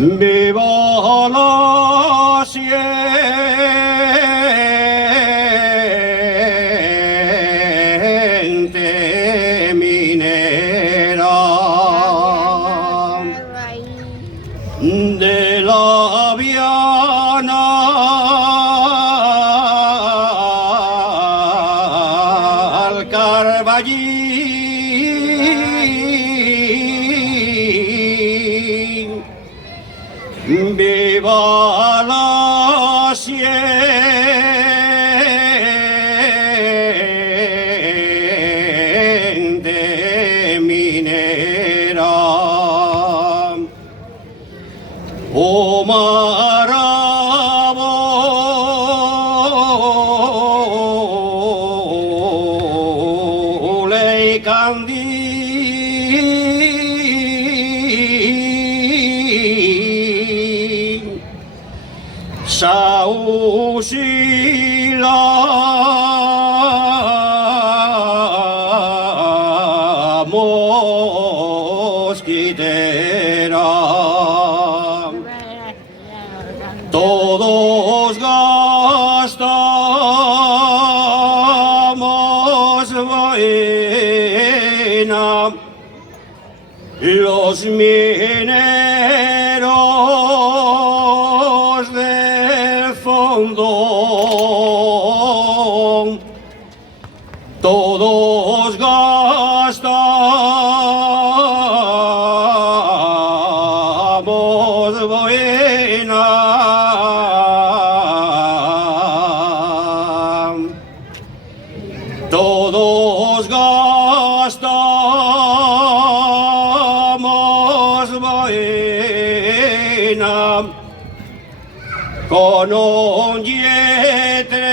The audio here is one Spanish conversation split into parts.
Viva la siente minera de la Viana al Carballín. Viva la siente minera. Oh, Marabole y Candil, Sausila mosquitera. Todos gastamos vaina, los mineros del fondo, todos gastamos vaina. Todos gastamos vaina con un yetre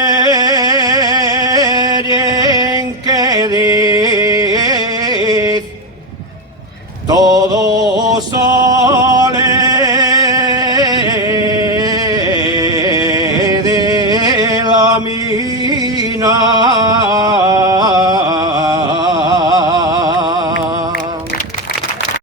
en que dice todo sale de la mina.